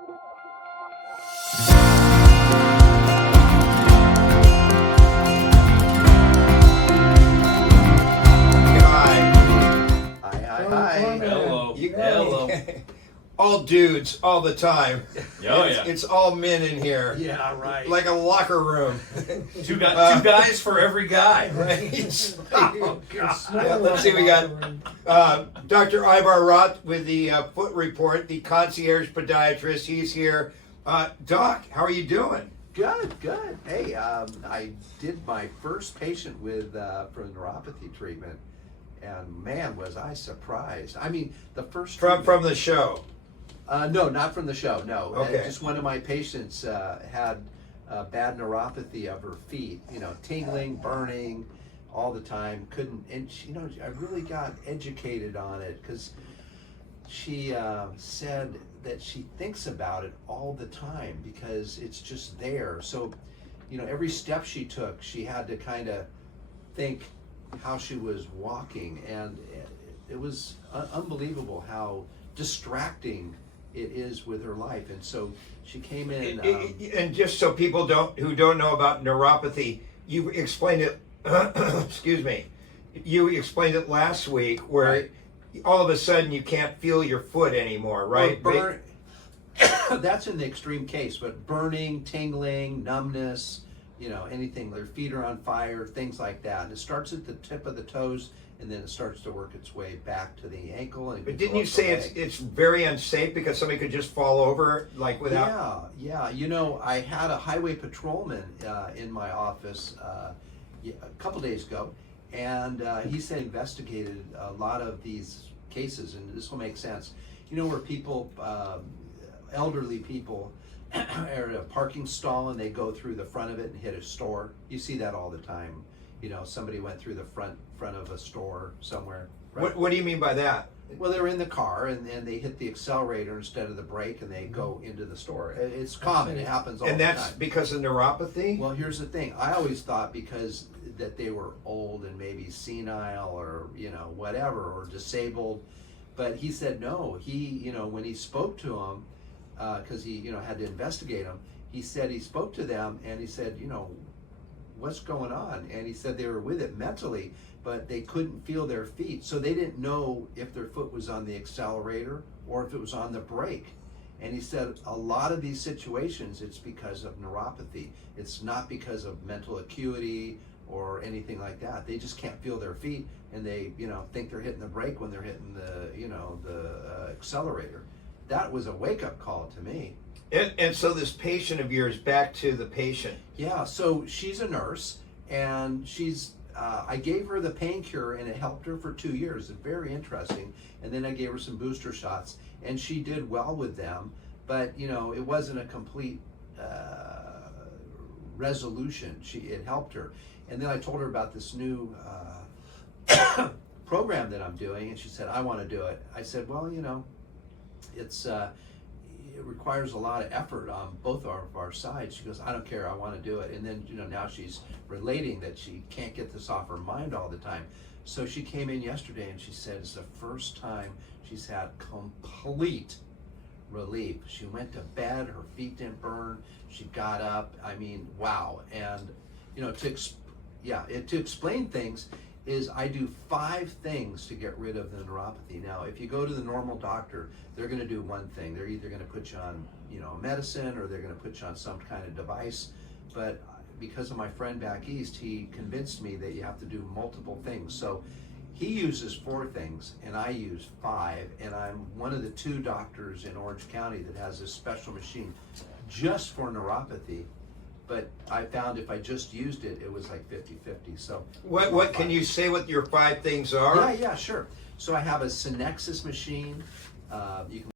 Hi. Hello. Hello. All dudes, all the time. Oh, yeah. It's all men in here. Yeah, right. Like a locker room. Two guys for every guy. Right? Oh, God. Yeah, let's see, we got Dr. Ivar Roth with the Foot Report, the concierge podiatrist. He's here. Doc, how are you doing? Good. Hey, I did my first patient with for neuropathy treatment, and man, was I surprised. I mean, the first From the show. No, not from the show. No, Okay. Just one of my patients had bad neuropathy of her feet. You know, tingling, burning, all the time. Couldn't, and she, I really got educated on it because she said that she thinks about it all the time because it's just there. So, every step she took, she had to kind of think how she was walking, and it was unbelievable how distracting it is with her life. And so she came in. And just so people who don't know about neuropathy, you explained it. Excuse me. You explained it last week, where Right. all of a sudden you can't feel your foot anymore, right? That's in the extreme case, but burning, tingling, numbness, anything. Their feet are on fire, things like that. And it starts at the tip of the toes, and then it starts to work its way back to the ankle. And But didn't you say it's very unsafe because somebody could just fall over without? Yeah. I had a highway patrolman in my office a couple days ago, and he said investigated a lot of these cases, and this will make sense. Where people, elderly people, are at a parking stall and they go through the front of it and hit a store. You see that all the time. Somebody went through the front of a store somewhere. Right? What do you mean by that? Well, they're in the car and they hit the accelerator instead of the brake and they go into the store. It's common. It happens all the time. And that's because of neuropathy? Well, here's the thing. I always thought because that they were old and maybe senile or, whatever, or disabled. But he said no. He, when he spoke to them, because he, had to investigate them, he said he spoke to them and he said, what's going on? And he said they were with it mentally, but they couldn't feel their feet. So they didn't know if their foot was on the accelerator or if it was on the brake. And he said a lot of these situations, it's because of neuropathy. It's not because of mental acuity or anything like that. They just can't feel their feet, and they, think they're hitting the brake when they're hitting the accelerator. That was a wake-up call to me. And so this patient of yours, back to the patient. Yeah, so she's a nurse, and she's, I gave her the pain cure, and it helped her for 2 years. It's very interesting. And then I gave her some booster shots, and she did well with them, but, it wasn't a complete resolution. It helped her. And then I told her about this new program that I'm doing, and she said, I want to do it. I said, well, it requires a lot of effort on both of our sides. She goes, I don't care, I want to do it. And then, now she's relating that she can't get this off her mind all the time. So she came in yesterday and she said it's the first time she's had complete relief. She went to bed, her feet didn't burn, she got up. I mean, wow. And, to explain things is I do 5 things to get rid of the neuropathy. Now, if you go to the normal doctor, they're going to do one thing. They're either going to put you on, medicine, or they're going to put you on some kind of device. But because of my friend back east, he convinced me that you have to do multiple things. So he uses 4 things, and I use 5. And I'm one of the 2 doctors in Orange County that has this special machine just for neuropathy. But I found if I just used it, it was like 50-50. So What can you say what your 5 things are? Yeah, sure. So I have a Synexus machine. You can